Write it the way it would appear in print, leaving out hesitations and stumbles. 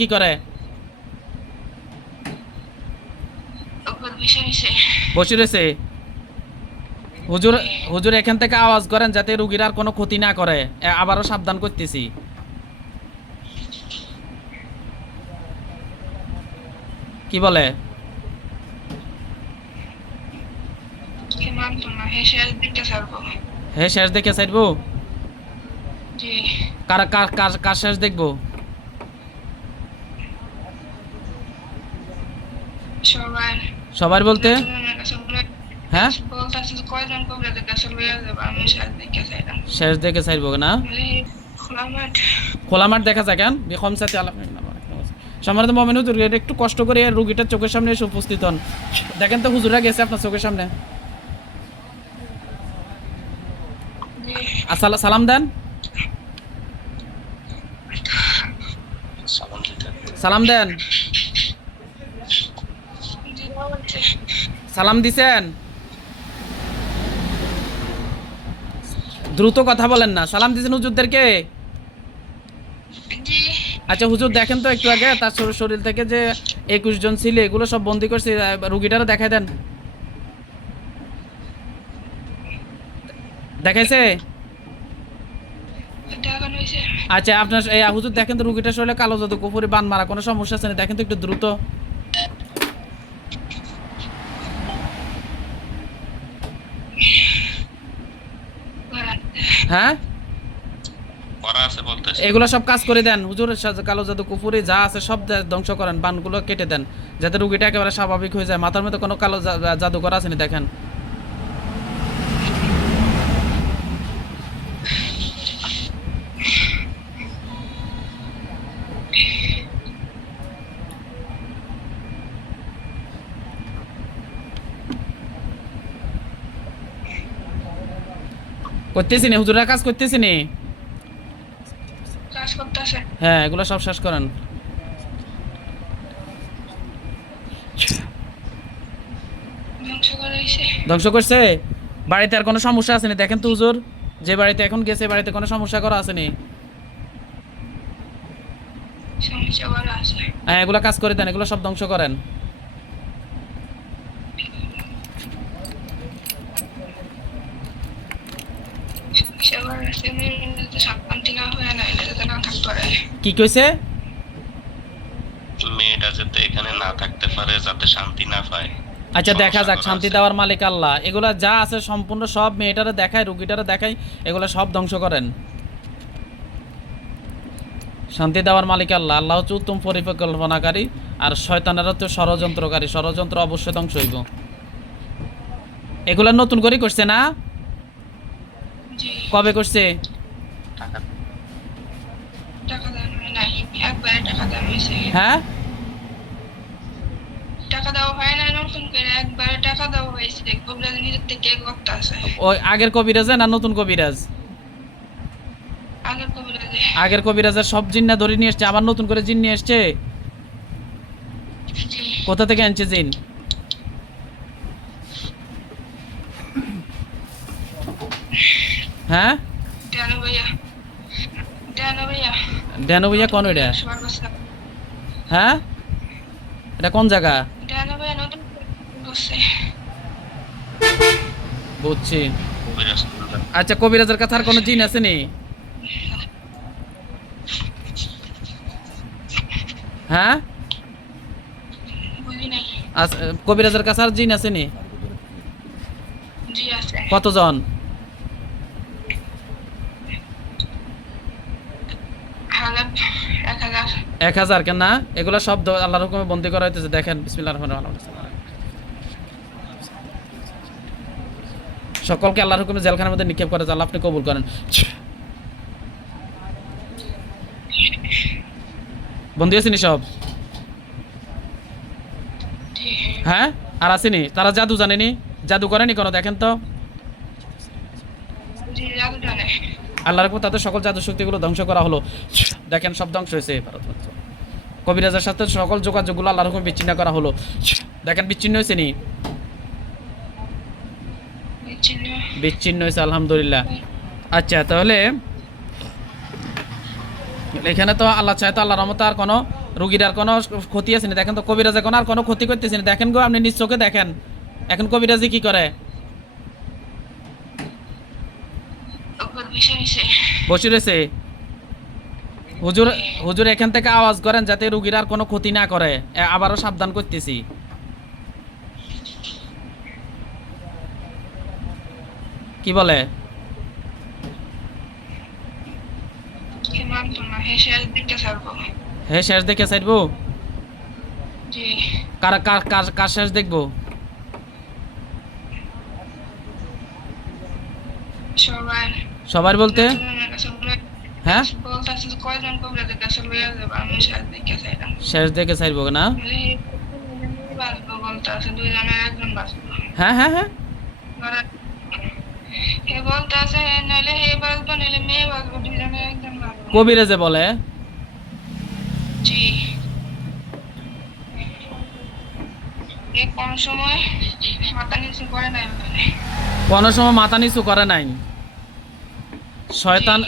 কি করে? বসে রয়েছে। হুজুর হুজুর এখান থেকে আওয়াজ করেন যাতে রুগীর আর কোনো ক্ষতি না করে। আবারও সাবধান করতেছি। কি বলে? হ্যাঁ, শেষ দেখে চাইবো। কার কার কার কার শেষ দেখবো? সবার বলতে? হ্যাঁ, শেষ দেখে চাইবো না? খোলা মাঠ দেখা যায় কেন? সম্মানিত মুমিন হুজুর, একটু কষ্ট করে রুগীটার চোখের সামনে এসে উপস্থিত হন। দেখেন তো হুজুরা গেছে আপনার চোখের সামনে। সালাম দেন। সালাম দেন। সালাম দিছেন? দ্রুত কথা বলেন না। সালাম দিছেন হুজুরদেরকে? আচ্ছা হুজুর, দেখেন তো একটু আগে তার শরীর থেকে যে 21 জন ছিল এগুলো সব বন্দি করছে, রুগীটারও দেখাই দেন। দেখাইছে? আচ্ছা আপনার হুজুর দেখেন তো রুগীটার শরীরে কালো জাদু কুফরি বান মারা কোনো সমস্যা আছে না? দেখেন তো একটু দ্রুত। হ্যাঁ, এগুলো সব কাজ করে দেন হুজুর। কালো জাদু কুফরি যা আছে সব ধ্বংস করেন, বানগুলো কেটে দেন যাতে রুগীটা একেবারে স্বাভাবিক হয়ে যায়। মাথার মধ্যে কোনো কালো জাদু করা আছে না দেখেন। করতেছি নি হুজুরা, কাজ করতেছি নি। হ্যাঁ, এগুলো সব শেষ করেন। ধ্বংস করছে? বাড়িতে আর কোনো সমস্যা আছে নি দেখেন তো হুজুর। যে বাড়িতে এখন গেছে বাড়িতে কোনো সমস্যা করা আছে নি? হ্যাঁ, এগুলো কাজ করে দেন, এগুলো সব ধ্বংস করেন। কি কইছে? মেয়েটা যাতে এখানে না থাকতে পারে, যাতে শান্তি না পায়। আচ্ছা দেখা যাক, শান্তি দেওয়ার মালিক আল্লাহ। এগুলা যা আছে সম্পূর্ণ সব মেয়েটারে দেখায়, রুগীটারে দেখায়, এগুলো সব ধ্বংস করেন। শান্তি দেওয়ার মালিক আল্লাহ। আল্লাহ হচ্ছে উত্তম পরিকল্পনাকারী, আর শয়তানেরা হচ্ছে ষড়যন্ত্রকারী। ষড়যন্ত্র অবশ্যই ধ্বংস হইব। এগুলা নতুন করে করছে না? কবে করছে? হ্যাঁ, ওই আগের কবিরাজে না নতুন কবিরাজ? আগের কবিরাজের সব জিন্না ধরে নিয়ে এসছে, আবার নতুন করে জিন নিয়ে এসছে। কোথা থেকে আনছে জিন? হ্যাঁ, ড্যানো ভাইয়া কোন ওইটা? হ্যাঁ, এটা কোন জায়গা? বুঝছি। আচ্ছা, কবিরাজের কাছে আর কোনো জিন আছে নি? হ্যাঁ, কবিরাজের কাছে আর জিন আছে নি? কতজন? 1000 কেন না? এগুলো সব আল্লাহর হুকুমে বন্দী করা হইতেছে। দেখেন বিসমিল্লাহির রহমানির রহিম। সকলকে আল্লাহর হুকুমে জেলখানার মধ্যে নিক্ষেপ করে, আল্লাহ আপনি কবুল করেন। বন্দী আছেনি সব? হ্যাঁ, আর আসেনি? তারা জাদু জানেনি? জাদু করেনি কোনো? দেখেন তো। আল্লাহর হুকুমে তাদের সকল জাদু শক্তিগুলো ধ্বংস করা হলো। দেখেন সব ধ্বংস হয়েছে। কবিরাজের সাথে সকল যোগাযোগগুলো আল্লাহর হুকুমে বিচ্ছিন্ন করা হলো। দেখেন বিচ্ছিন্ন হয়েছে নি? বিচ্ছিন্ন হয়েছে, আলহামদুলিল্লাহ। আচ্ছা তাহলে এখানে তো আল্লাহ চায় তো আল্লাহর রহমতে আর কোনো রুগীর আর কোনো ক্ষতি আছে না, দেখেন তো কবিরাজ এখন আর কোনো ক্ষতি করতেছে না, দেখেন গো আপনি নিজ চোখে দেখেন এখন কবিরাজি কি করে, ওপর বিষে বিষে বসে রয়েছে। হুজুর হুজুর এখান থেকে আওয়াজ করেন যাতে রুগীর আর কোনো ক্ষতি না করে, আবারও সাবধান করতেছি। কি বলে? কি মানতো না, হেসে দিতে ছাড়বো। হে শেষ দেখে চাইবো? জি কার কার কার কার শেষ দেখবো? সবাই সবার বলতে? দুজনের কাছে হ্যাঁ বলতেছে যে কয়জন কবিরাজের কাছে লইয়া যাবো, আমি শেষ দিকে চাইলাম। শেষ দেখে চাইবো না? বাঁচবো বলতেছে, দুজনের একজন বাঁচবো। হ্যাঁ হ্যাঁ হ্যাঁ হে বলতেছে নইলে হে বাঁচবো নইলে মেয়ে বাঁচবো, দুজনের একজন বাঁচবো। কবিরাজে বলে? জি এ কোন সময় মাথা নিচু করে নাই বলে। কোনো সময় মাথা নিচু করে নাই। শয়তান